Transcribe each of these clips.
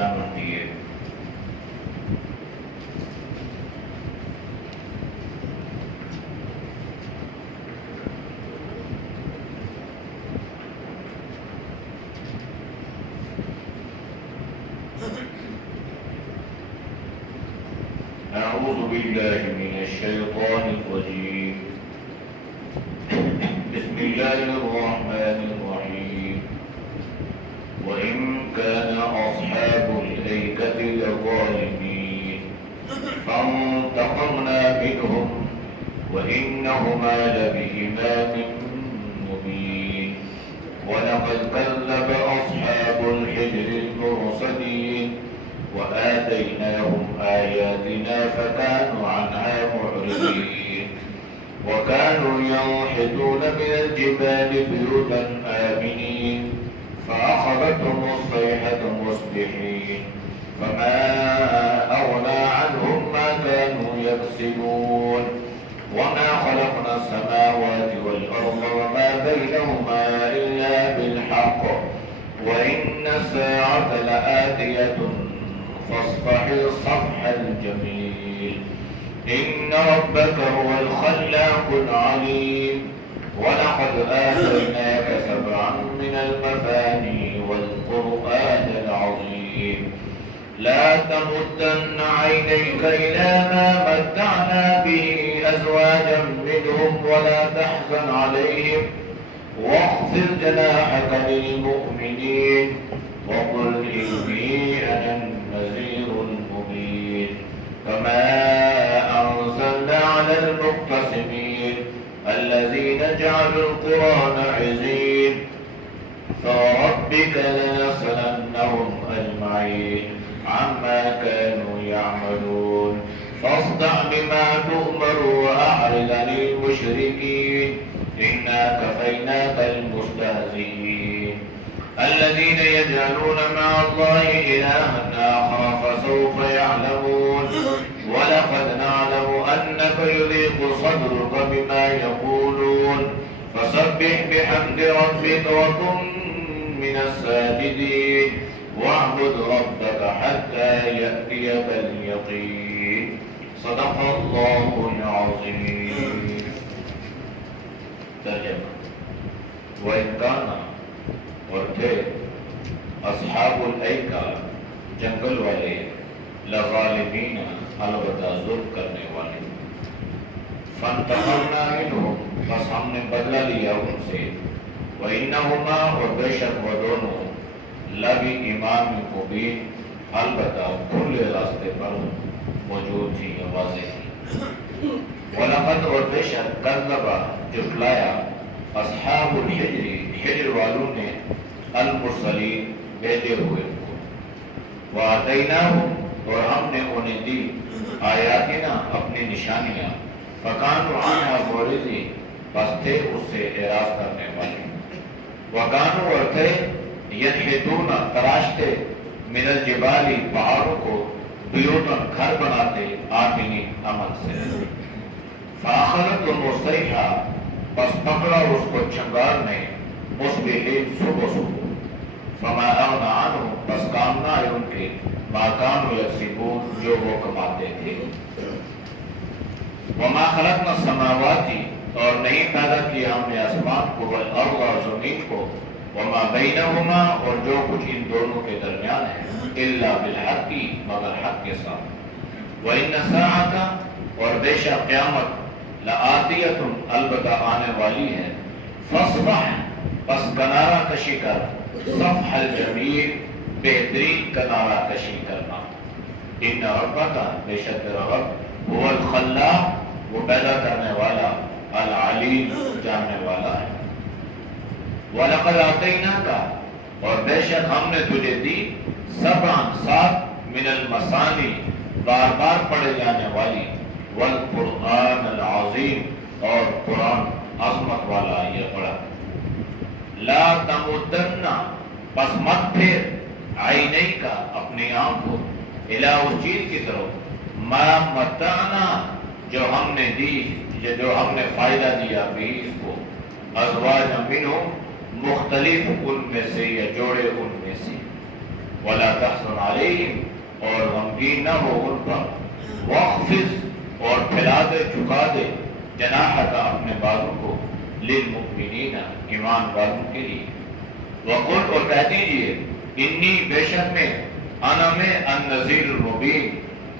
سامن دیے. أعوذ بالله من الشيطان الرجيم. بسم الله الرحمن الرحيم. وإن كان أصحاب الأيكة لظالمين فانتقمنا منهم وإنهما لبإمام مبين. ولقد كذب أصحاب الحجر المرسلين وآتيناهم آياتنا فكانوا عنها معرضين. وكانوا ينحتون من الجبال بيوتا آمنين فأخذتهم الصيحة مصبحين فما أغنى عنهم ما كانوا يكسبون. وما خلقنا السماوات والأرض وما بينهما إلا بالحق وإن الساعة لآتية فاصفح الصفح الجميل. إن ربك هو الخلاق العليم. ولقد آتيناك 7 من المثاني والقرآن العظيم. لا تمدن عينيك إلى ما متعنا به أزواجا منهم ولا تحزن عليهم واخفض جناحك للمؤمنين وقل إني أنا النذير المبين. كما أنزلنا على المقتسمين الذين جعلوا القرآن عزين فوربك لنسألنهم أجمعين عما كانوا يعملون. فاصدع بما تؤمر وأعرض عن المشركين إنا كفيناك المستهزئين. الذين يجعلون مع الله إلها آخر فسوف يعلمون. ولقد نعلم أنك يضيق صدرك بما يقولون فسبح بحمد ربك وكن من الساجدين واعبد ربك حتى يأتيك اليقين. صدق الله العظيم. ترجمہ. وَإِنْ كَانَ اور تھے اصحاب الایکا جنگل والے لظالمین البتہ ظلم کرنے والے. فانتقمنا منهم بس ہم نے بدلہ لیا ان سے. وَإِنَّهُمَا اور بے شک وہ دونوں لبی امام مبین البتہ کھلے راستے پر موجود تھی یا واضح تھی. وَلَقَدْ اور بے شک کذب جھٹلایا اصحاب الحجر حجر والوں نے المرسلین بھیجے ہوئے کو. وَآتَيْنَاهُمْ اور ہم نے انہیں دی آیاتنا اپنی نشانیاں فَكَانُوا عَنْهَا مُعْرِضِينَ بس تھے اس سے اعراض کرنے والے. وَكَانُوا اور تھے يَنْحِتُونَ تراشتے مِنَ الْجِبَالِ پہاڑوں کو بیوتاً گھر بناتے آمنی امن سے. فَأَخَذَتْهُمُ الصَّيْحَةُ بس پکڑا اس کو چنگار نے مصبحین صبح صبح. فما اغنى عنهم بس کام نہ آئے ان کے ما كانوا یکسبون جو وہ کماتے تھے. وما خلقنا السماوات اور نہیں پیدا کیا ہم نے آسمان کو والارض اور زمین کو وما بینہما اور جو کچھ ان دونوں کے درمیان ہے الا بالحق مگر حق کے ساتھ. وان الساعة اور بے شک قیامت لآتیۃ البتہ آنے والی ہے. فاصفح پس کنارہ کشی کر صفح الجمیل بہترین کنارہ کشی کرنا. ان ربک بے شک رب هو الخلاق وہ پیدا کرنے والا العلیم جاننے والا ہے. وَلَقَدْ آتَيْنَاكَ اور بے شک ہم نے تجھے دی 7 من المثانی بار بار پڑھے جانے والی والقرآن العظیم اور قرآن عظمت والا یہ پڑھا. لا تمدن پس مت پھر عینئی کا اپنی آنکھ کو الا اس چیز کی طرف ما متعنا جو ہم نے دی جو ہم نے فائدہ دیا بھی اس کو ازواج منہم مختلف ان میں سے یا جوڑے ان میں سے ولا تحزن علیہم اور غمگین نہ ہو ان پر، واخفض اور پھیلا دے جھکا دے، جناحک اپنے بازو کو، للمؤمنین ایمان والوں کے لیے، وقل اور کہہ دیجیے انی بے شک میں، انا میں النذیر المبین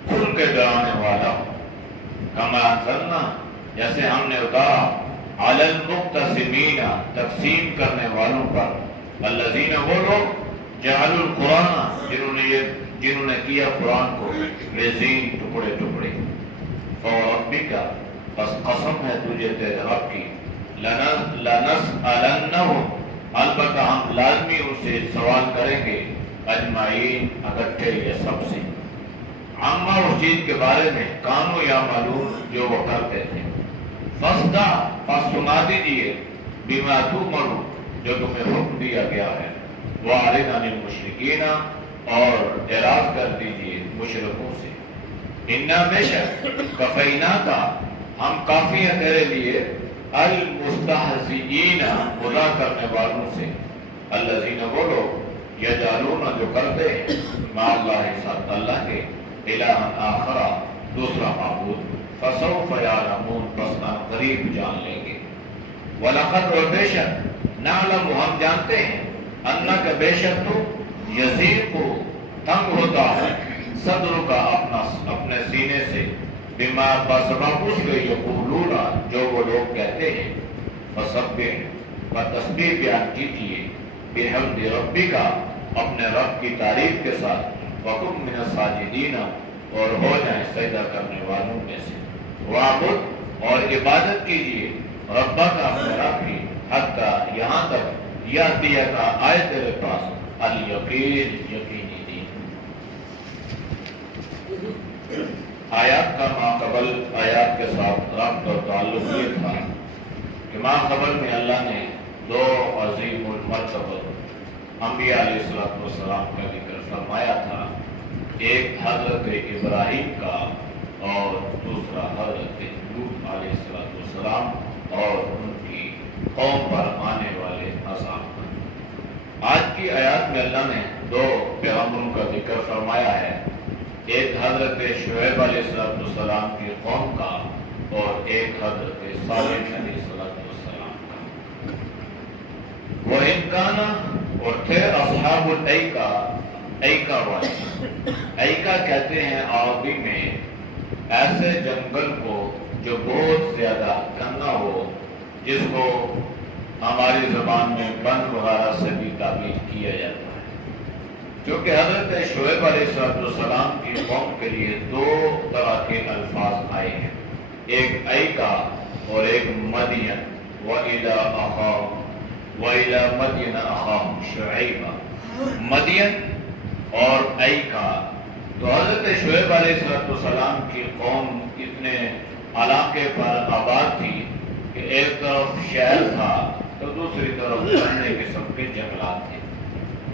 کھل کے ڈرانے والا ہوں، کما انزلنا جیسے ہم نے اتارا، علی المقتسمین تقسیم کرنے والوں پر، الذین وہ لوگ، جعلوا القرآن جنہوں نے کیا قرآن کو، عزین ٹکڑے ٹکڑے، فوربک پس قسم ہے تجھے تیرے رب کی، لنسألنہم البتہ ہم لازمی ان سے سوال کریں گے، اجمعین اکٹھے یہ سب سے، عما اس چیز کے بارے میں، کانوا یعملون جو وہ کرتے تھے، فاصدع پس سنا دیجیے، بما تؤمر جو تمہیں حکم دیا گیا ہے، واعرض عن المشرکین اور اعراض کر دیجیے مشرکوں سے، انا بے شک کفیناک ہم کافی ہیں تیرے لیے، المستہزئین مزاح کرنے والوں سے، الذین وہ لوگ، یجعلون جو کرتے ہیں، مع اللہ ساتھ اللہ کے، الہا آخر دوسرا معبود، فسوف یعلمون پس قریب جان لیں گے، وَلَقَدْ اور بے شک، نعلم ہم جانتے ہیں، انک بے شک تو، یضیق تنگ ہوتا ہے، صدر کا اپنے سینے سے، بما بسبب اس کے یقولون جو وہ لوگ کہتے ہیں، فسبح و تسبیح بیان کیجیے، بحمد ربک اپنے رب کی تعریف کے ساتھ، وکن من الساجدین اور ہو جائیں سجدہ کرنے والوں میں سے، وعبد اور عبادت کیجیے، ربک اپنے رب کی، حتی یہاں تک یاتیک آئے تیرے پاس، الیقین یقینی دین۔ آیات کا ماقبل آیات کے ساتھ ربط اور تعلق یہ تھا کہ ماقبل میں اللہ نے دو عظیم المرتبہ انبیاء علیہ السلام کا ذکر فرمایا تھا، ایک حضرت ابراہیم کا اور دوسرا حضرت لوط علیہ السلام اور ان کی قوم پر آنے والے عذاب کا۔ آج کی آیات میں اللہ نے دو پیغمبروں کا ذکر فرمایا ہے، ایک حضرت شعیب علیہ السلام کی قوم کا اور ایک حضرت صالح علیہ السلام کا۔ وہ انکانا اور تھے اصحاب الایکا، ایکا والے، ایکا کہتے ہیں عربی میں ایسے جنگل کو جو بہت زیادہ گھنا ہو، جس کو ہماری زبان میں بن وغیرہ سے بھی تعبیر کیا جاتا ہے، کیونکہ حضرت شعیب علیہ السلام کی قوم کے لیے دو طرح کے الفاظ آئے ہیں، ایک ایکا اور ایک مدین، وَإِلَىٰ أَخَاهُمْ وَإِلَىٰ مَدْيَنَ أَخَاهُمْ شُعَيْبًا، مدین اور ایکا۔ تو حضرت شعیب علیہ السلام کی قوم اتنے علاقے پر آباد تھی کہ ایک طرف شہر تھا تو دوسری طرف گھنے قسم کے جنگلات تھے،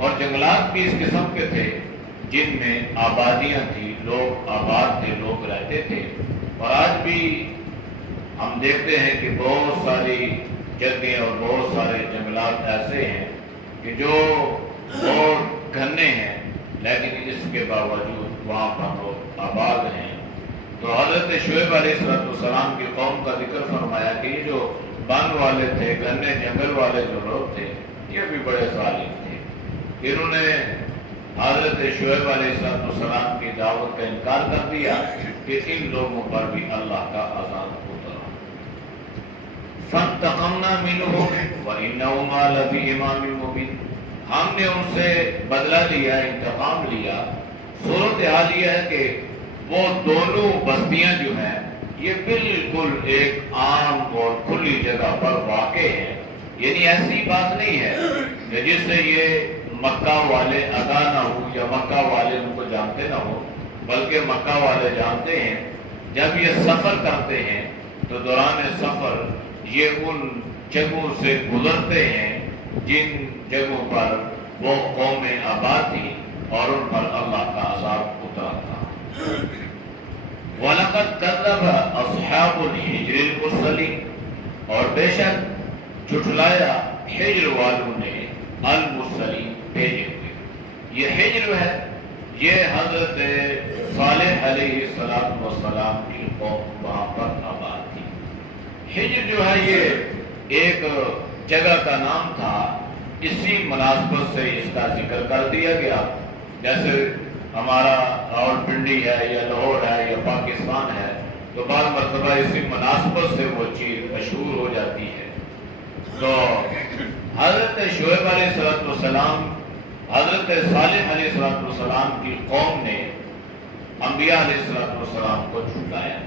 اور جنگلات بھی اس قسم کے تھے جن میں آبادیاں تھیں، لوگ آباد تھے، لوگ رہتے تھے۔ اور آج بھی ہم دیکھتے ہیں کہ بہت ساری جگہیں اور بہت سارے جنگلات ایسے ہیں کہ جو بہت گھنے ہیں، لیکن اس کے باوجود وہاں پر لوگ آباد ہیں۔ تو حضرت شعیب علیہ السلام کی قوم کا ذکر فرمایا کہ یہ جو بن والے تھے، گھنے جنگل والے جو لوگ تھے، یہ بھی بڑے ظالم تھے، انہوں نے حضرت شعیب علیہ السلام کی دعوت کا انکار کر دیا کہ ان لوگوں پر بھی اللہ کا عذاب اترا۔ فانتقمنا منهم وانہما لفی امام مبین، ہم نے ان سے بدلہ لیا، انتقام لیا۔ صورتحال یہ ہے کہ وہ دونوں بستیاں جو ہیں یہ بالکل ایک عام اور کھلی جگہ پر واقع ہیں، یعنی ایسی بات نہیں ہے کہ جس سے یہ مکہ والے آگاہ نہ ہو یا مکہ والے ان کو جانتے نہ ہو، بلکہ مکہ والے جانتے ہیں۔ جب یہ سفر کرتے ہیں تو دوران سفر یہ ان جگہوں سے گزرتے ہیں جن جگہوں پر وہ قومیں آباد تھی اور ان پر اللہ کا عذاب اترا تھا۔ وَلَقَدْ كَذَّبَ أَصْحَابُ الْحِجْرِ الْمُرْسَلِينَ، اور بے شک جھٹلایا ہجر والوں نے المرسلین بھیجے ہوئے، یہ ہجر ہے، یہ حضرت صالح علیہ السلام کی قوم وہاں پر آباد تھی۔ ہجر جو ہے یہ ایک جگہ کا نام تھا، اسی مناسبت سے اس کا ذکر کر دیا گیا۔ جیسے ہمارا راولپنڈی ہے یا لاہور ہے یا پاکستان ہے تو بعض مرتبہ اسی مناسبت سے وہ چیز مشہور ہو جاتی ہے۔ تو حضرت شعیب علیہ السلام، حضرت صالح علیہ السلام کی قوم نے انبیاء علیہ السلام کو جھٹلایا۔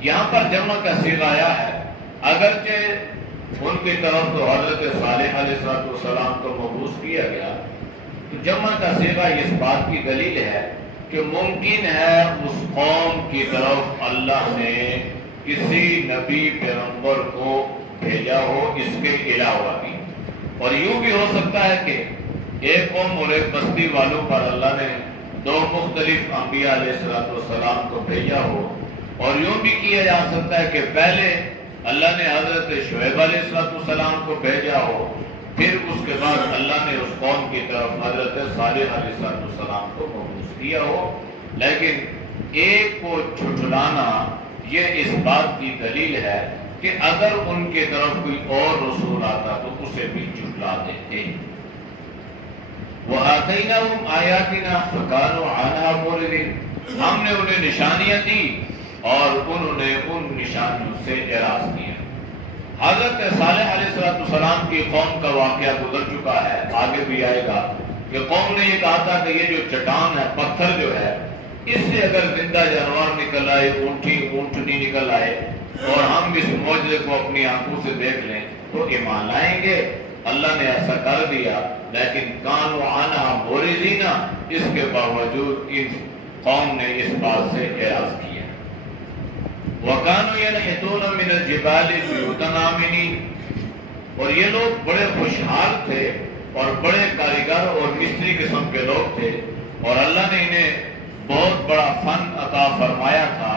یہاں پر جمع کا صیغہ آیا ہے، اگرچہ ان کی طرف تو حضرت صالح علیہ السلام کو مبعوث کیا گیا، تو جمع کا صیغہ اس بات کی دلیل ہے کہ ممکن ہے اس قوم کی طرف اللہ نے کسی نبی پیغمبر کو بھیجا ہو اس کے علاوہ بھی، اور یوں بھی ہو سکتا ہے کہ ایک قوم اور ایک بستی والوں پر اللہ نے دو مختلف انبیاء علیہ السلام کو بھیجا ہو، اور یوں بھی کیا جا سکتا ہے کہ پہلے اللہ نے حضرت شعیب علیہ السلام کو بھیجا ہو، پھر اس کے بعد اللہ نے اس قوم کی طرف حضرت صالح علیہ السلام کو مبعوث کیا ہو۔ لیکن ایک کو جھٹلانا یہ اس بات کی دلیل ہے کہ اگر ان کی طرف کوئی اور رسول آتا تو اسے بھی جھٹلا دیتے۔ وَآتَيْنَاهُمْ آيَاتِنَا فَكَانُوا عَنْهَا مُعْرِضِينَ، ہم نے انہیں نشانیاں دی اور انہوں نے ان نشانیوں سے اعراض کیا۔ حضرت صالح علیہ السلام کی قوم کا واقعہ گزر چکا ہے، آگے بھی آئے گا کہ قوم نے یہ کہا تھا کہ یہ جو چٹان ہے، پتھر جو ہے، اس سے اگر زندہ جانور نکل آئے، اونٹنی نکل آئے اور ہم اس معجزے کو اپنی آنکھوں سے دیکھ لیں تو ایمان لائیں گے۔ اللہ نے ایسا کر دیا، لیکن کانوا عنہا معرضین، اس کے باوجود ان قوم نے اس بات سے اعراض کیا۔ وَكَانُوا يَنْحِتُونَ مِنَ الْجِبَالِ بُيُوتًا آمِنِينَ، اور یہ لوگ بڑے خوشحال تھے اور بڑے کاریگر اور مستری قسم کے لوگ تھے، اور اللہ نے انہیں بہت بڑا فن عطا فرمایا تھا،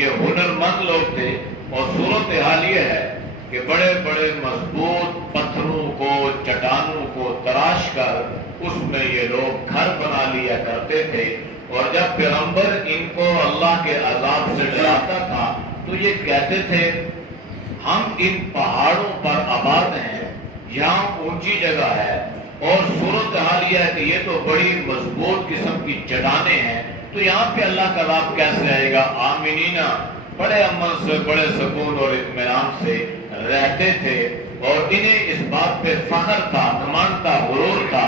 یہ ہنرمند لوگ تھے۔ اور صورتحال یہ ہے کہ بڑے بڑے مضبوط پتھروں کو، چٹانوں کو تراش کر اس میں یہ لوگ گھر بنا لیا کرتے تھے، اور جب پیغمبر ان کو اللہ کے عذاب سے ڈراتا تھا تو یہ کہتے تھے ہم ان پہاڑوں پر آباد ہیں، یہاں اونچی جگہ ہے، اور صورتحال یہ ہے کہ یہ تو بڑی مضبوط قسم کی چٹانیں ہیں، تو یہاں پہ اللہ کا عذاب کیسے آئے گا؟ آمینینا، بڑے امن سے، بڑے سکون اور اطمینان سے رہتے تھے، اور انہیں اس بات پہ فخر تھا، گھمنڈ تھا، غرور تھا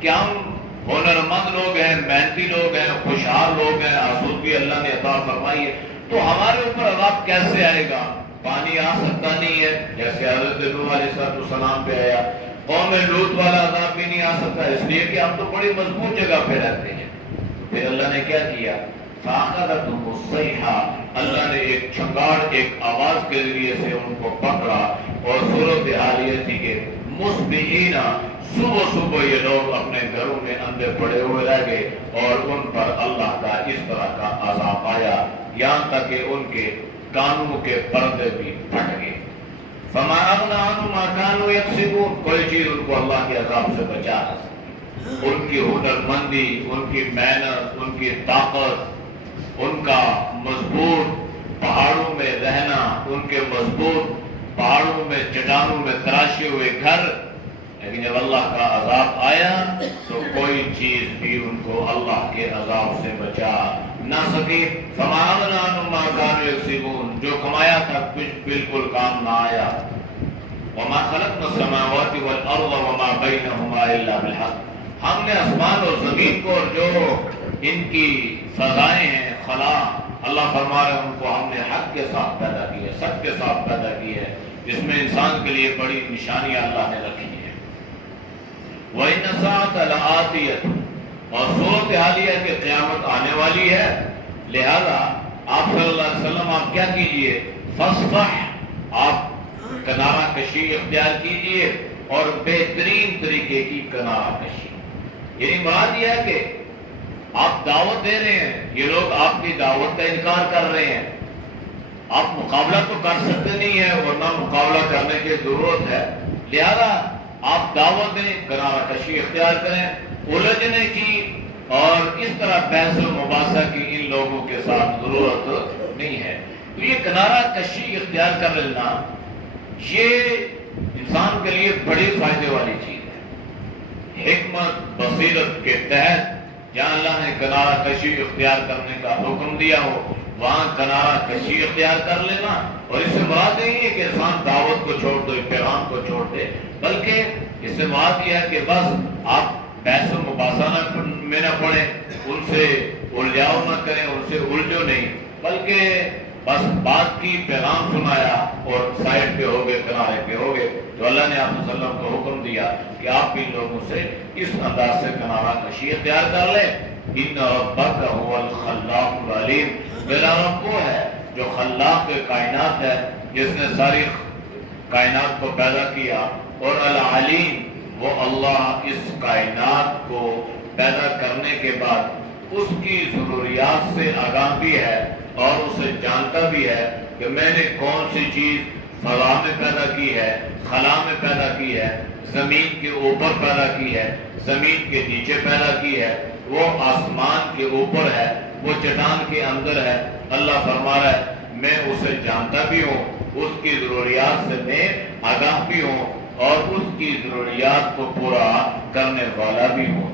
کہ ہم ہنرمند لوگ ہیں، محنتی لوگ ہیں، خوشحال لوگ ہیں، آسودگی اللہ نے عطا فرمائی ہے، تو ہمارے اوپر عذاب کیسے آئے گا؟ پانی آ سکتا نہیں ہے جیسے حضرت نوح علیہ السلام پہ آیا، قوم لوط والا عذاب بھی نہیں آ سکتا، اس لیے کہ ہم تو بڑی مضبوط جگہ پہ رہتے ہیں۔ پھر اللہ نے کیا کیا؟ فَأَخَذَتْهُمُ الصَّيْحَةُ، اللہ نے ایک چھنگاڑ، ایک آواز کے ذریعے سے ان کو پکڑا، اور صورتحال یہ تھی کہ مُصْبِحِينَ، صبح صبح یہ لوگ اپنے گھروں میں اندھے پڑے ہوئے رہ گئے، اور ان پر اللہ کا اس طرح کا عذاب آیا، یہاں تک کہ ان کے کانوں کے پردے بھی پھٹ گئے۔ فَمَا أَغْنَىٰ عَنْهُمْ مَا كَانُوا يَكْسِبُونَ، کوئی چیز ان کو اللہ کے عذاب سے بچا نہ سکی۔ ان کی ہنرمندی، ان کی محنت، ان کی طاقت، ان کا مضبوط پہاڑوں میں رہنا، ان کے مضبوط پہاڑوں میں، چٹانوں میں تراشے ہوئے گھر، لیکن جب اللہ کا عذاب آیا تو کوئی چیز بھی ان کو اللہ کے عذاب سے بچا نہ سکی۔ فَمَا أَغْنَىٰ عَنْهُمْ مَا كَانُوا يَكْسِبُونَ، جو کمایا تھا کچھ بالکل کام نہ آیا۔ وَمَا خَلَقْنَا السَّمَاوَاتِ وَالْأَرْضَ وَمَا بَيْنَهُمَا إِلَّا بِالْحَقِّ، ہم نے آسمان اور زمین کو اور جو ان کی فضائیں ہیں، خلا، اللہ فرما رہے ہیں ان کو ہم نے حق کے ساتھ پیدا کی ہے، سچ کے ساتھ پیدا کی ہے، جس میں انسان کے لیے بڑی نشانیاں اللہ نے رکھی ہیں۔ وَإِنَّ السَّاعَةَ لَآتِيَةٌ، اور صورتحال یہ ہے کہ قیامت آنے والی ہے، لہذا آپ صلی اللہ علیہ وسلم آپ کیا کیجئے؟ فَاصْفَحْ، آپ کنارہ کشی اختیار کیجئے، اور بہترین طریقے کی کنارہ کشی، یعنی مراد یہ ہے کہ آپ دعوت دے رہے ہیں، یہ لوگ آپ کی دعوت کا انکار کر رہے ہیں، آپ مقابلہ تو کر سکتے نہیں ہیں، ورنہ مقابلہ کرنے کی ضرورت ہے، لہذا آپ دعوت دیں، کنارہ کشی اختیار کریں، الجھنے کی اور اس طرح بحث و مباحثہ کی ان لوگوں کے ساتھ ضرورت نہیں ہے۔ تو یہ کنارہ کشی اختیار کر لینا یہ انسان کے لیے بڑی فائدے والی چیز ہے۔ حکمت بصیرت کے تحت جہاں اللہ نے کنارہ کشی اختیار کرنے کا حکم دیا ہو وہاں کنارہ کشی اختیار کر لینا، اور اس سے مراد نہیں ہے کہ انسان دعوت کو چھوڑ دے، پیغام کو چھوڑ دے، بلکہ اس سے مراد یہ ہے کہ بس آپ بحث و مباحثہ میں نہ پڑیں، ان سے الجھاؤ نہ کریں، ان سے الجھو نہیں، بلکہ بس بات کی، پیغام سنایا اور سائڈ پہ ہو گئے، کنارے پہ ہو گئے۔ تو اللہ نے آپ صلی اللہ علیہ وسلم کو حکم دیا کہ آپ بھی لوگوں سے اس انداز سے کنارہ کشی اختیار کر لیں۔ ان ربک هو الخلاق العلیم، میرا رب وہ ہے جو خلاق کائنات ہے، جس نے ساری کائنات کو پیدا کیا، اور العلیم وہ اللہ اس کائنات کو پیدا کرنے کے بعد اس کی ضروریات سے آگاہ بھی ہے اور اسے جانتا بھی ہے کہ میں نے کون سی چیز فضا میں پیدا کی ہے، خلا میں پیدا کی ہے، زمین کے اوپر پیدا کی ہے، زمین کے نیچے پیدا کی ہے، وہ آسمان کے اوپر ہے، وہ چٹان کے اندر ہے۔ اللہ فرما رہا ہے میں اسے جانتا بھی ہوں، اس کی ضروریات سے میں آگاہ بھی ہوں، اور اس کی ضروریات کو پورا کرنے والا بھی ہوں۔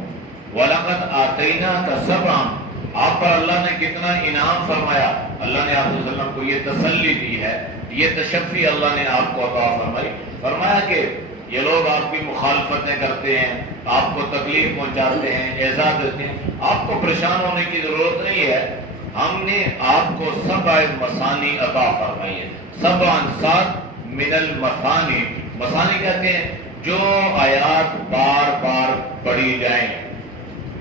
وَلَقَدْ آتَيْنَاكَ سَبْعًا، آپ پر اللہ نے کتنا انعام فرمایا۔ اللہ نے آپ صلی اللہ علیہ وسلم کو یہ تسلی دی ہے، یہ تشفی اللہ نے آپ کو عطا فرمائی، فرمایا کہ یہ لوگ آپ کی مخالفتیں کرتے ہیں، آپ کو تکلیف پہنچاتے ہیں، ایذا دیتے ہیں، آپ کو پریشان ہونے کی ضرورت نہیں ہے، ہم نے آپ کو سبع مثانی عطا فرمائی ہے۔ سبع سات من المثانی، مثانی کہتے ہیں جو آیات بار بار پڑھی جائیں،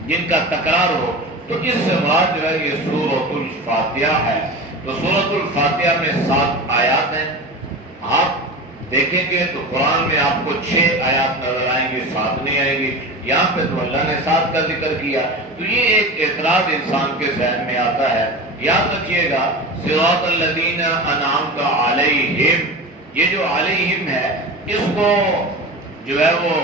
جن کا تکرار ہو، تو اس سے مراد جو ہے یہ سورۃ الفاتحہ ہے۔ تو سورۃ الفاتحہ میں 7 آیات ہیں، آپ دیکھیں گے تو قرآن میں آپ کو 6 آیات نظر آئیں گی، 7 نہیں آئیں گی، یہاں پہ تو اللہ نے 7 کا ذکر کیا۔ تو یہ ایک اعتراض انسان کے ذہن میں آتا ہے، یاد رکھیے گا صراط الذین انعمت علیہم، یہ جو علیہم ہے اس کو جو ہے وہ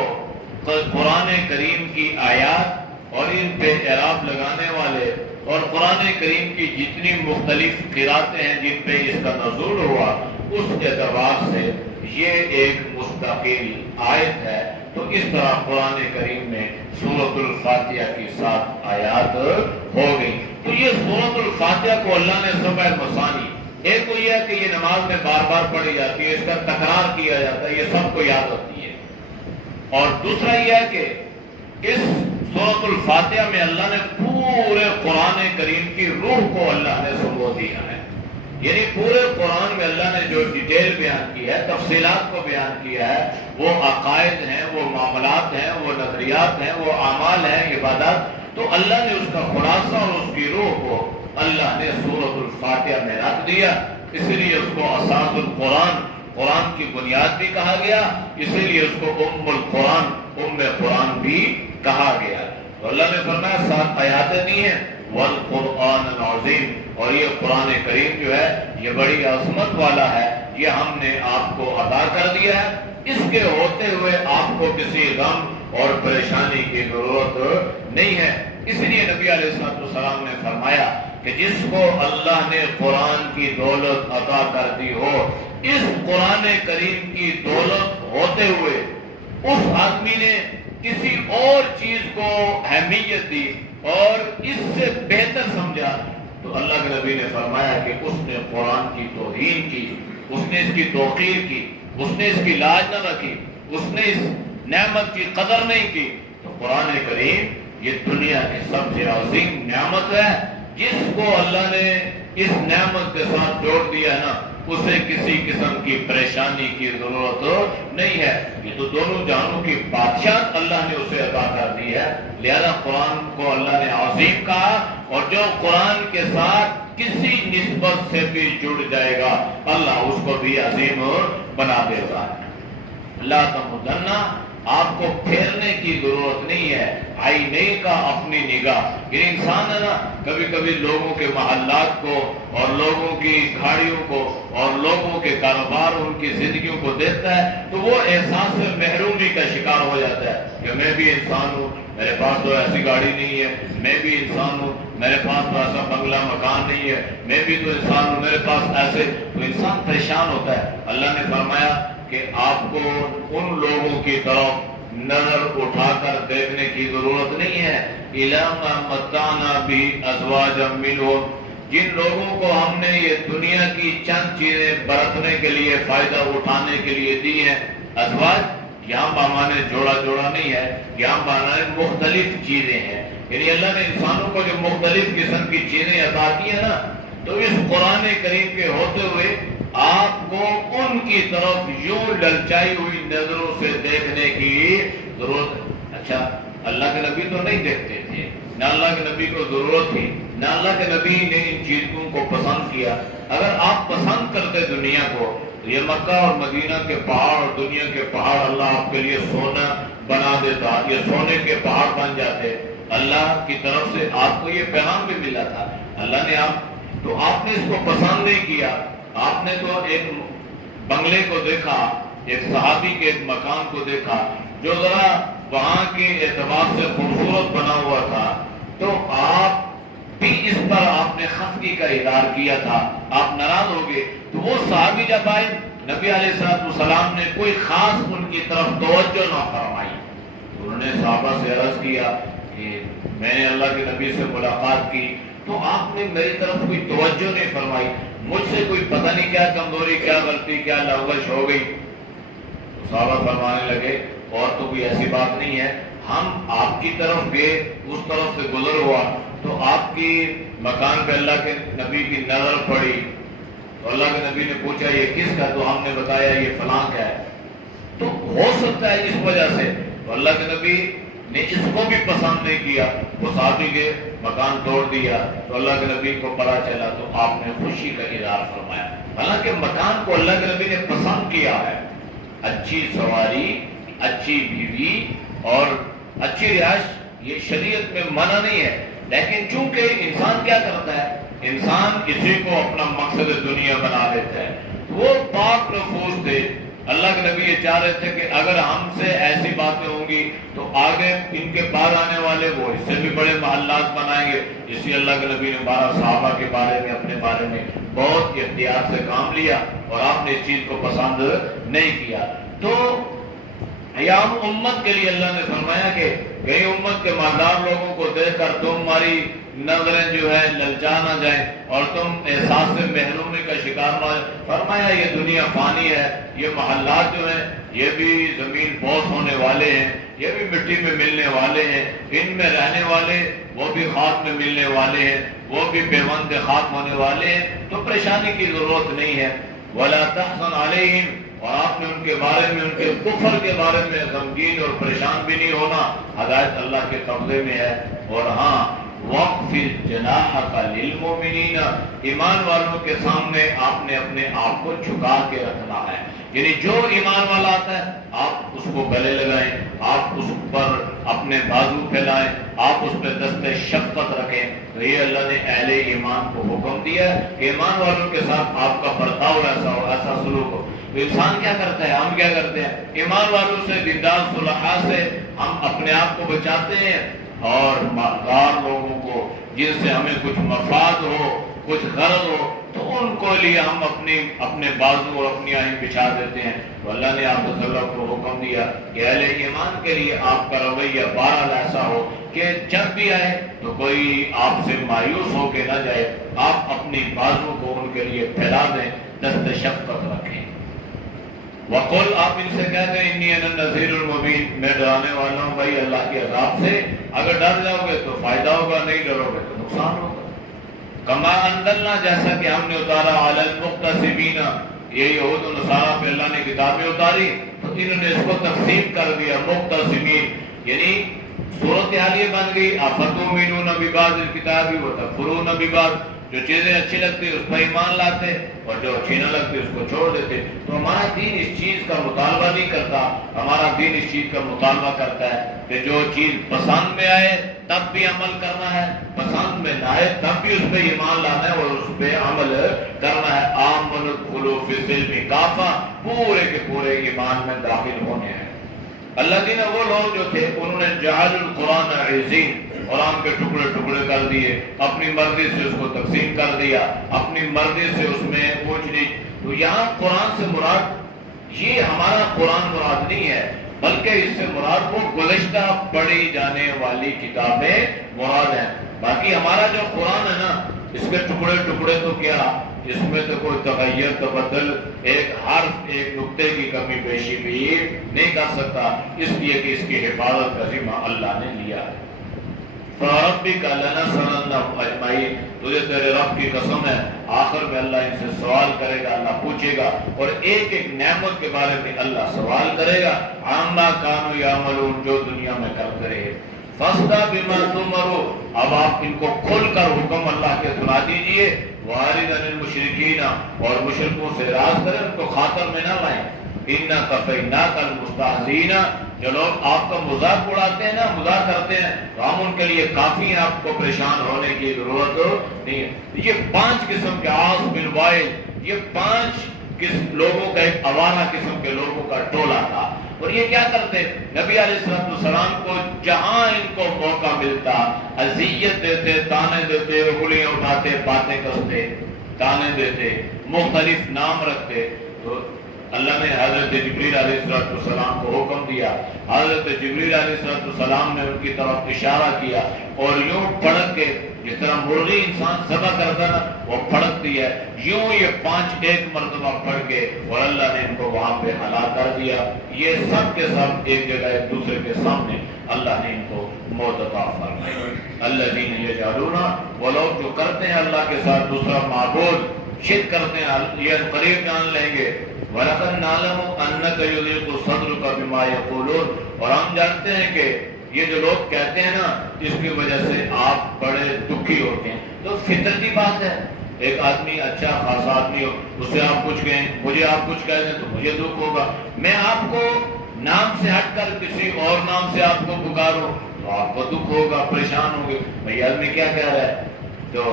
قرآن کریم کی آیات اور ان پہ اعراب لگانے والے اور قرآن کریم کی جتنی مختلف قراتیں ہیں جن پہ اس کا نزول ہوا، اس اعتبار سے یہ ایک مستقل آیت ہے۔ تو اس طرح قرآن کریم میں سورۃ الفاتحہ کی 7 آیات ہو گئی۔ تو یہ سورۃ الفاتحہ کو اللہ نے سبع مثانی، ایک تو یہ ہے کہ یہ نماز میں بار بار پڑھی جاتی ہے، اس کا تکرار کیا جاتا ہے، یہ سب کو یاد ہوتی ہے، اور دوسرا یہ ہے کہ اس سورۃ الفاتحہ میں اللہ نے پورے قرآن کریم کی روح کو اللہ نے سمو دیا ہے، یعنی پورے قرآن میں اللہ نے جو ڈیٹیل بیان کی ہے، تفصیلات کو بیان کیا ہے، وہ عقائد ہیں، وہ معاملات ہیں، وہ نظریات ہیں، وہ اعمال ہیں، عبادات، تو اللہ نے اس کا خلاصہ اور اس کی روح کو اللہ نے سورۃ الفاتحہ میں رکھ دیا، اسی لیے اس کو اساس القرآن، قرآن کی بنیاد بھی کہا گیا، اسی لیے اس کو ام القرآن، ام قرآن بھی کہا گیا۔ تو اللہ نے فرمایا 7 آیاتیں دی ہیں، والقرآن العظیم، اور یہ قرآن کریم جو ہے یہ بڑی عظمت والا ہے، یہ ہم نے آپ کو عطا کر دیا ہے، اس کے ہوتے ہوئے آپ کو کسی غم اور پریشانی کی ضرورت نہیں ہے۔ اس لیے نبی علیہ السلام نے فرمایا کہ جس کو اللہ نے قرآن کی دولت عطا کر دی ہو، اس قرآن کریم کی دولت ہوتے ہوئے اس آدمی نے کسی اور چیز کو اہمیت دی اور اس سے بہتر سمجھا، تو اللہ کے نبی نے فرمایا کہ اس نے قرآن کی توہین کی، اس نے اس کی توقیر کی، اس نے اس کی لاج نہ رکھی، اس نے اس نعمت کی قدر نہیں کی۔ تو قرآن کریم یہ دنیا کی سب سے عظیم نعمت ہے، جس کو اللہ نے اس نعمت کے ساتھ جوڑ دیا ہے نا، اسے کسی قسم کی پریشانی کی ضرورت نہیں ہے۔ یہ تو دونوں جہانوں کی بادشاہت اللہ نے اسے عطا کر دی ہے، لہذا قرآن کو اللہ نے عظیم کہا، اور جو قرآن کے ساتھ کسی نسبت سے بھی جڑ جائے گا اللہ اس کو بھی عظیم بنا دے گا۔ لا تمدن آپ کو پھیرنے کی ضرورت نہیں ہے، آئینے کا اپنی نگاہ۔ یہ انسان ہے نا، کبھی کبھی لوگوں کے محلات کو اور لوگوں کی گھاڑیوں کو اور لوگوں کے کاروبار، ان کی زندگیوں کو دیکھتا ہے تو وہ احساس محرومی کا شکار ہو جاتا ہے کہ میں بھی انسان ہوں، میرے پاس تو ایسی گاڑی نہیں ہے، میں بھی انسان ہوں، میرے پاس تو ایسا بنگلہ مکان نہیں ہے، میں بھی تو انسان ہوں، میرے پاس ایسے، تو انسان پریشان ہوتا ہے۔ اللہ نے فرمایا کہ آپ کو ان لوگوں کی طرف نظر اٹھا کر دیکھنے کی ضرورت نہیں ہے، اِلَىٰ مَا مَتَّعْنَا بِهِ أَزْوَاجًا مِّنْهُمْ، جن لوگوں کو ہم نے یہ دنیا کی چند چیزیں برتنے کے لیے، فائدہ اٹھانے کے لیے دی ہیں۔ ازواج یہاں بامانے جوڑا جوڑا نہیں ہے، یہاں بامانے مختلف چیزیں ہیں، یعنی اللہ نے انسانوں کو جو مختلف قسم کی چیزیں عطا کی ہیں نا، تو اس قرآن کریم کے ہوتے ہوئے آپ کو ان کی طرف یوں للچائی ہوئی نظروں سے دیکھنے کی ضرورت ہے۔ اچھا، اللہ کے نبی تو نہیں دیکھتے تھے، نہ اللہ کے نبی کو ضرورت تھی، نہ اللہ کے نبی نے ان چیزوں کو پسند کیا۔ اگر آپ پسند کرتے دنیا کو تو یہ مکہ اور مدینہ کے پہاڑ اور دنیا کے پہاڑ اللہ آپ کے لیے سونا بنا دیتا، یہ سونے کے پہاڑ بن جاتے۔ اللہ کی طرف سے آپ کو یہ پیغام بھی ملا تھا، اللہ نے تو آپ نے اس کو پسند نہیں کیا، آپ نے تو ایک بنگلے کو دیکھا، ایک صحابی کے ایک مکان کو دیکھا جو ذرا وہاں کے اعتبار سے خوبصورت بنا ہوا تھا، تو آپ بھی اس پر آپ نے خفگی کا اظہار کیا تھا، آپ ناراض ہو گئے۔ تو وہ صحابی جب آئے، نبی علیہ السلام نے کوئی خاص ان کی طرف توجہ نہ فرمائی، انہوں نے صحابہ سے عرض کیا کہ میں نے اللہ کے نبی سے ملاقات کی تو آپ نے میری طرف کوئی توجہ نہیں فرمائی، مجھ سے کوئی پتہ نہیں کیا کمزوری، کیا غلطی، کیا لغزش ہو گئی۔ تو صحابہ فرمانے لگے اور تو کوئی ایسی بات نہیں ہے، ہم آپ کی طرف گئے، اس طرف سے گزر ہوا تو آپ کی مکان پہ اللہ کے نبی کی نظر پڑی، تو اللہ کے نبی نے پوچھا یہ کس کا، تو ہم نے بتایا یہ فلاں کا ہے۔ تو ہو سکتا ہے اس وجہ سے تو اللہ کے نبی نے اس کو بھی پسند نہیں کیا، وہ صحابی کے مکان توڑ دیا، تو اللہ کے نبی کو پتا چلا تو آپ نے خوشی کا اظہار فرمایا، حالانکہ مکان کو اللہ کے نبی نے پسند کیا ہے۔ اچھی سواری، اچھی بیوی اور اچھی رہائش یہ شریعت میں منع نہیں ہے، لیکن چونکہ انسان کیا کرتا ہے، انسان اسی کو اپنا مقصد دنیا بنا لیتا ہے۔ وہ پاک نفوس تھے، اللہ کے نبی یہ چاہ رہے تھے کہ اگر ہم سے ایسی باتیں ہوں گی تو آگے ان کے بعد آنے والے وہ اس سے بھی بڑے محلات بنائیں گے، اسی اللہ کے نبی نے 12 صحابہ کے بارے میں، اپنے بارے میں بہت احتیاط سے کام لیا اور آپ نے اس چیز کو پسند نہیں کیا۔ تو ایام امت کے لیے اللہ نے فرمایا کہ کئی امت کے مالدار لوگوں کو دیکھ کر تمہاری نظریں جو ہے للچا نہ جائیں اور تم احساس سے محرومی کا شکار نہ ہو۔ فرمایا یہ دنیا فانی ہے، یہ محلات جو ہیں یہ بھی زمین بوس ہونے والے ہیں، یہ بھی مٹی میں ملنے والے ہیں، ان میں رہنے والے وہ بھی خاک میں ملنے والے ہیں، وہ بھی پیوند خاک ہونے والے ہیں، تو پریشانی کی ضرورت نہیں ہے۔ وَلَا تَحْزَنْ عَلَيْهِمْ، اور آپ نے ان کے بارے میں، ان کے کفر کے بارے میں غمگین اور پریشان بھی نہیں ہونا، ہدایت اللہ کے قبضے میں ہے۔ اور ہاں وَاخْفِضْ جَنَاحَكَ لِلْمُؤْمِنِينَ، ایمان والوں کے سامنے آپ نے اپنے آپ کو جھکا کے رکھنا ہے، یعنی جو ایمان والا آتا ہے آپ اس کو گلے لگائیں، آپ اس پر اپنے بازو پھیلائیں، آپ اس پہ دست شفقت رکھیں۔ تو یہ اللہ نے اہل ایمان کو حکم دیا ہے کہ ایمان والوں کے ساتھ آپ کا برتاؤ ایسا ہو، ایسا سلوک ہو۔ تو انسان کیا کرتا ہے، ہم کیا کرتے ہیں، ایمان والوں سے، دیندار صلحاء سے ہم اپنے آپ کو بچاتے ہیں، اور مالدار لوگوں کو جن سے ہمیں کچھ مفاد ہو، کچھ غرض ہو، تو ان کو لیے ہم اپنے بازو اور اپنی آہیں بچھا دیتے ہیں۔ تو اللہ نے آپ صلی اللہ کو حکم دیا کہ اہل ایمان کے لیے آپ کا رویہ بہرحال ایسا ہو کہ جب بھی آئے تو کوئی آپ سے مایوس ہو کے نہ جائے، آپ اپنی بازو کو ان کے لیے پھیلا دیں، دست شفقت رکھیں۔ وَقُلْ، آپ ان سے کہہ دیں، اِنِّي أَنَا النَّذِيرُ الْمُبِينُ، میں ڈرانے والا ہوں بھائی اللہ کے عذاب سے، اگر ڈر جاؤ گے تو فائدہ ہوگا، نہیں ڈرو گے تو نقصان ہوگا۔ کما انزلنا، جیسا کہ ہم نے اتارا، علی المقتسمین، یہ یہود و نصارہ پہ اللہ نے کتابیں اتاری تو انہوں نے اس کو تقسیم کر دیا، مقتسمین، یعنی صورت حال یہ بن گئی، افتؤمنون ببعض الکتاب وتکفرون ببعض، جو چیزیں اچھی لگتی اس پر ایمان لاتے اور جو اچھی نہ لگتی اس کو چھوڑ دیتے. تو ہمارا دین اس چیز کا مطالبہ نہیں کرتا. ہمارا دین اس چیز کا مطالبہ کرتا ہے کہ جو چیز پسند میں آئے تب بھی عمل کرنا ہے، پسند میں نہ آئے تب بھی اس پہ ایمان لانا ہے اور اس پہ عمل کرنا ہے. آمنوا ادخلوا فی السلم کافہ، پورے کے پورے ایمان میں داخل ہونے ہیں. الذین، وہ لوگ جو تھے انہوں نے جعلوا القرآن عضین، قرآن کے ٹکڑے ٹکڑے کر دیے، اپنی مرضی سے اس کو تقسیم کر دیا، اپنی مرضی سے اس میں پوچھ لی. تو یہاں قرآن سے مراد یہ ہمارا قرآن مراد نہیں ہے، بلکہ اس سے مراد وہ گزشتہ پڑھی جانے والی کتابیں مراد ہیں. باقی ہمارا جو قرآن ہے نا، اس کے ٹکڑے ٹکڑے تو کیا، اس میں تو کوئی تغیر تبدل، ایک حرف ایک نقطے کی کمی بیشی بھی نہیں کر سکتا، اس لیے کہ اس کی حفاظت کا ذمہ اللہ نے لیا. فَرَبِّكَ لَنَسْأَلَنَّهُمْ أَجْمَعِينَ، تجھے تیرے رب کی قسم ہے آخر میں اللہ ان سے سوال کرے گا، اللہ پوچھے گا اور ایک ایک نعمت کے بارے میں اللہ سوال کرے گا. عَمَّا كَانُوا يَعْمَلُونَ، جو دنیا میں کرتے رہے. فَاسْتَعْ بِمَا تُؤْمَرُ، اب آپ ان کو کھل کر حکم اللہ کے سنا دیجئے. وَأَعْرِضْ عَنِ الْمُشْرِكِينَ، اور مشرکوں سے اعراض کریں، ان کو خاطر میں نہ لائیں. إِنَّا كَفَيْنَاكَ الْمُسْتَهْزِئِينَ، جو لوگ آپ کا مذاق اڑاتے ہیں نا، مذاق کرتے ہیں، تو ہم ان کے لیے کافی ہیں، آپ کو پریشان ہونے کی ضرورت نہیں ہے. یہ 5 قسم کے عاص بن وائل، یہ 5 لوگوں کا ایک اوارہ قسم کے لوگوں کا ٹولہ تھا. اور یہ کیا کرتے؟ نبی علیہ السلام کو جہاں ان کو موقع ملتا اذیت دیتے، تانے دیتے، انگلیاں اٹھاتے، باتیں کرتے، تانے دیتے، مختلف نام رکھتے. تو اللہ نے حضرت جبریل علیہ السلام کو حکم دیا. حضرت جبریل علیہ السلام نے ان کی طرف اشارہ کیا اور یوں پھڑک کے، جس طرح مرغی انسان ذبح کرتا نا وہ پھڑکتی ہے، یوں یہ 5 ایک مرتبہ پھڑ کے اور اللہ نے ان کو وہاں پہ ہلاک کر دیا. یہ سب کے سب ایک جگہ ایک دوسرے کے سامنے اللہ نے ان کو موت عطا فرمائی. الذین یجعلون، وہ لوگ جو کرتے ہیں اللہ کے ساتھ دوسرا معبود، شرک کرتے ہیں، یہ قریب جان لیں گے. وَلَقَدْ نَعْلَمُ أَنَّكَ يُضِيقُ صَدْرُكَ بِمَا يَقُولُونَ، اور ہم جانتے ہیں کہ یہ جو لوگ کہتے ہیں نا، اس کی وجہ سے آپ بڑے دکھی ہوتے ہیں. تو فطرتی بات ہے، ایک آدمی اچھا خاصا آدمی ہو، اس سے آپ کچھ کہیں، مجھے آپ کچھ کہہ دیں تو مجھے دکھ ہوگا. میں آپ کو نام سے ہٹ کر کسی اور نام سے آپ کو پکاروں تو آپ کو دکھ ہوگا، پریشان ہوں گے، بھائی آدمی کیا کہہ رہا ہے. تو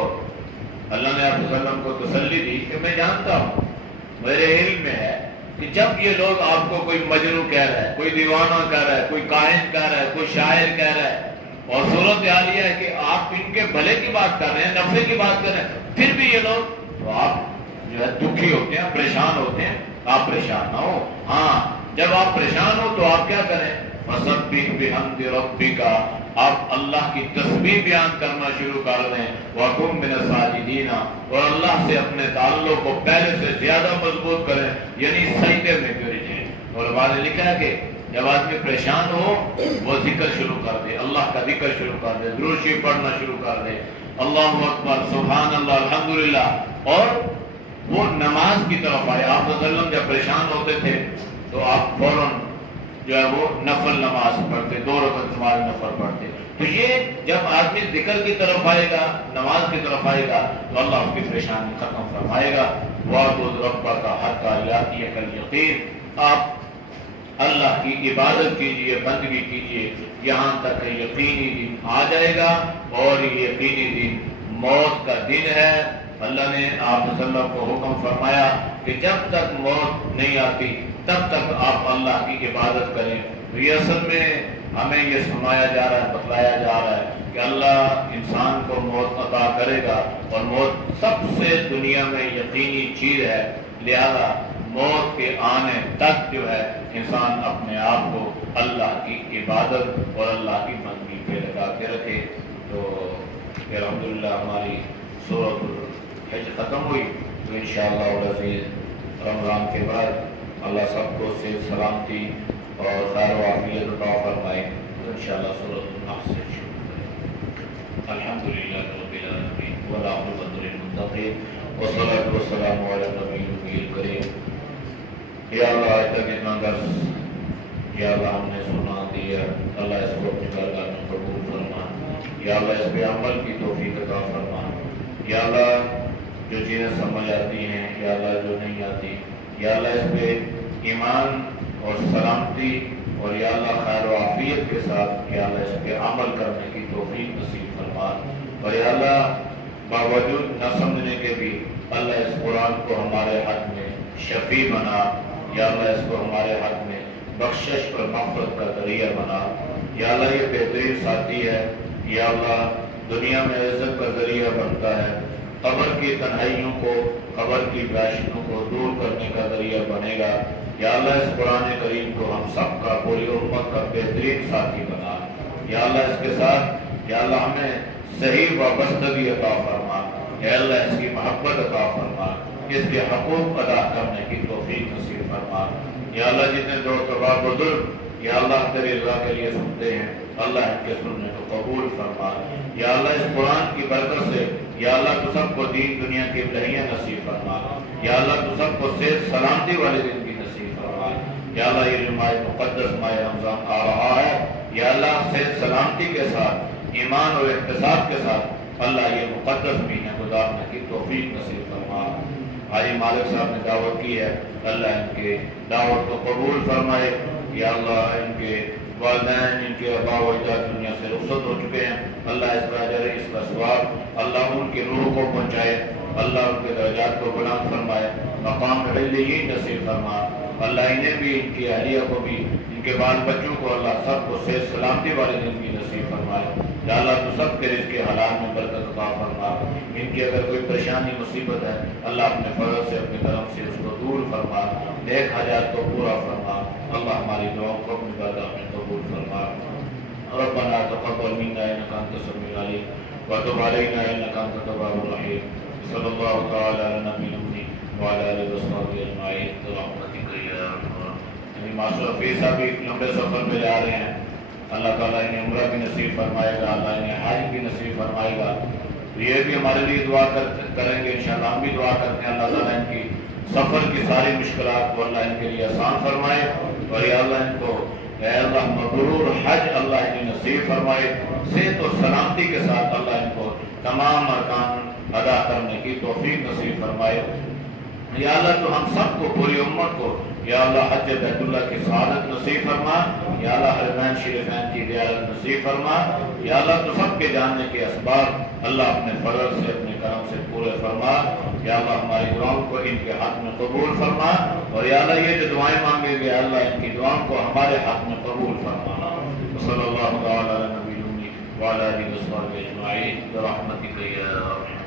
اللہ نے آپ صلی اللہ علیہ وسلم کو تسلی دی کہ میں جانتا ہوں، میرے علم میں ہے کہ جب یہ لوگ آپ کو کوئی مجنون کہہ رہا ہے، کوئی دیوانہ کہہ رہا ہے، کوئی کاہن کہہ رہا ہے، کوئی شاعر کہہ رہا ہے، اور صورت حال یہ ہے کہ آپ ان کے بھلے کی بات کر رہے ہیں، نفع کی بات کر رہے ہیں، پھر بھی یہ لوگ، تو آپ جو ہے دکھی ہوتے ہیں، پریشان ہوتے ہیں. آپ پریشان نہ ہو. ہاں، جب آپ پریشان ہو تو آپ کیا کریں؟ فَسَبِّحْ بِحَمْدِ رَبِّكَ، آپ اللہ کی تسبیح بیان کرنا شروع کر دیں. وَكُن مِّنَ السَّاجِدِينَ، اور اللہ سے اپنے تعلق کو پہلے سے زیادہ مضبوط کریں، یعنی سجدے میں گر جائیں. علماء نے لکھا ہے کہ جب آدمی پریشان ہو وہ ذکر شروع کر دے، اللہ کا ذکر شروع کر دے، درود شریف پڑھنا شروع کر دے، اللہ اکبر، سبحان اللہ، الحمدللہ، اور وہ نماز کی طرف آئے. آپ صلی اللہ علیہ وسلم جب پریشان ہوتے تھے تو آپ فوراً جو ہے وہ نفل نماز پڑھتے، 2 رکعت نماز نفل پڑھتے. تو یہ جب آدمی ذکر کی طرف آئے گا، نماز کی طرف آئے گا تو اللہ اس کی پریشانی ختم فرمائے گا. وَاعْبُدْ رَبَّكَ حَتَّىٰ يَأْتِيَكَ الْيَقِينُ، آپ اللہ کی عبادت کیجئے، بندگی کیجئے یہاں تک یقینی دن آ جائے گا. اور یہ یقینی دن موت کا دن ہے. اللہ نے آپ صلی اللہ علیہ وسلم کو حکم فرمایا کہ جب تک موت نہیں آتی تب تک آپ اللہ کی عبادت کریں. تو یہ اصل میں ہمیں یہ سنایا جا رہا ہے، بتلایا جا رہا ہے کہ اللہ انسان کو موت عطا کرے گا، اور موت سب سے دنیا میں یقینی چیز ہے. لہذا موت کے آنے تک جو ہے انسان اپنے آپ کو اللہ کی عبادت اور اللہ کی بندگی پہ لگا کے رکھے. تو الحمدللہ ہماری سورۃ الحج ختم ہوئی. تو انشاءاللہ العزیز رمضان کے بعد اللہ سب کو صحت سلامتی اور خیر و عافیت عطا فرمائے. تو انشاءاللہ سورۃ النحل سے شروع کریں. الحمدللہ رب العالمین والعاقبۃ للمتقین والصلاۃ والسلام علی النبی الکریم. یا اللہ آج تک اتنا درس یا اللہ ہم نے سنا دیا، اللہ اس کو اپنی بارگاہ میں قبول فرما. یا اللہ اس پہ عمل کی توفیق عطا فرما. یا اللہ جو چیزیں سمجھ آتی ہیں، یا اللہ جو نہیں آتی، یا اللہ اس پہ ایمان اور سلامتی اور یا اللہ خیر و عافیت کے ساتھ یا اللہ اس پہ عمل کرنے کی توفیق نصیب فرما، اور یا اللہ باوجود نہ سمجھنے کے بھی اللہ اس قرآن کو ہمارے حق میں شفیع بنا، یا اللہ اس کو ہمارے حق میں بخشش اور مغفرت کا ذریعہ بنا، یا اللہ یہ بہترین ساتھی ہے، یا اللہ دنیا میں عزت کا ذریعہ بنتا ہے، قبر کی تنہائیوں کو، قبر کی وحشتوں کو دور کرنے کا ذریعہ بنے گا، یا اللہ اس قرآن کریم کو ہم سب کا، پوری امت کا بہترین ساتھی بنا، یا اللہ اس کے ساتھ یا اللہ ہمیں صحیح وابستگی عطا فرما، یا اللہ اس کی محبت عطا فرما، اس کے حقوق ادا کرنے کی توفیق نصیب فرما، یا اللہ جتنے دوست و بزرگ یا اللہ تیری رضا کے لیے سنتے ہیں اللہ ان کے سننے کو قبول فرما، یا اللہ اس قرآن کی برکت سے یا اللہ تو سب کو دین دنیا کی بلندیاں نصیب فرما، یا اللہ تو سب کو صحت سلامتی والے دن کی نصیب فرما، یا اللہ یہ جو ماہ مقدس ماہ رمضان آ رہا ہے یا اللہ صحت سلامتی کے ساتھ، ایمان اور احتساب کے ساتھ اللہ یہ مقدس مہینہ گزارنے کی توفیق نصیب فرما۔ حاجی مالک صاحب نے دعوت کی ہے، اللہ ان کے دعوت کو قبول فرمائے، یا اللہ ان کے والدین، ان کے آباء و اجداد دنیا سے رخصت ہو چکے ہیں، اللہ اس کا اجر، اس کا ثواب اللہ ان کی روح کو پہنچائے، اللہ ان کے درجات کو بلند فرمائے، مقام علیین نصیب فرما، اللہ انہیں بھی، ان کی اہلیہ کو بھی، ان کے بال بچوں کو اللہ سب کو صحت سلامتی والے دن کی نصیب فرمائے، یا اللہ تو سب کے رزق کے حلال میں برکت عطا فرما، ان کی اگر کوئی پریشانی مصیبت ہے اللہ اپنے فضل سے، اپنے کرم سے اس کو دور فرما، نیک حاجات کو پورا فرما، اللہ ہماری دعاؤں کو اپنی بارگاہ میں قبول فرما۔ ربنا تقبل منا انك انت السميع العليم وتب علينا انك انت التواب الرحيم، صلی اللہ تعالی علی نبینا محمد وعلی آلہ وصحبہ اجمعین برحمتک یا ارحم الراحمین۔ ماسٹر حفیظ صاحب ایک لمبے سفر پہ جا رہے ہیں، اللہ تعالیٰ انہیں عمرہ بھی نصیب فرمائے گا، اللہ انہیں حج بھی نصیب فرمائے گا، تو یہ بھی ہمارے لیے دعا کریں گے انشاءاللہ، ہم بھی دعا کرتے ہیں اللہ تعالیٰ ان کی سفر کی ساری مشکلات کو اللہ ان کے لیے آسان فرمائے، اور یا اللہ ان کو اے اللہ مبرور حج اللہ انہیں نصیب فرمائے، صحت و سلامتی کے ساتھ اللہ ان کو تمام ارکان ادا کرنے کی توفیق نصیب فرمائے، یا اللہ تو ہم سب کو، پوری امت کو یا اللہ حج بیت اللہ کی سعادت نصیب فرما، یا اللہ حرمین شریفین کی زیارت نصیب فرما، یا اللہ تو سب کے جاننے کے اسباب اللہ اپنے فضل سے، اپنے کرم سے پورے فرما، یا اللہ ہماری دعاؤں کو ان کے حق میں قبول فرما، اور یا اللہ یہ جو دعائیں مانگے گے اللہ ان کی دعاؤں کو ہمارے حق میں قبول فرما۔ صلی اللہ تعالی علی نبینا محمد وعلی آلہ وصحبہ اجمعین برحمتک یا ارحم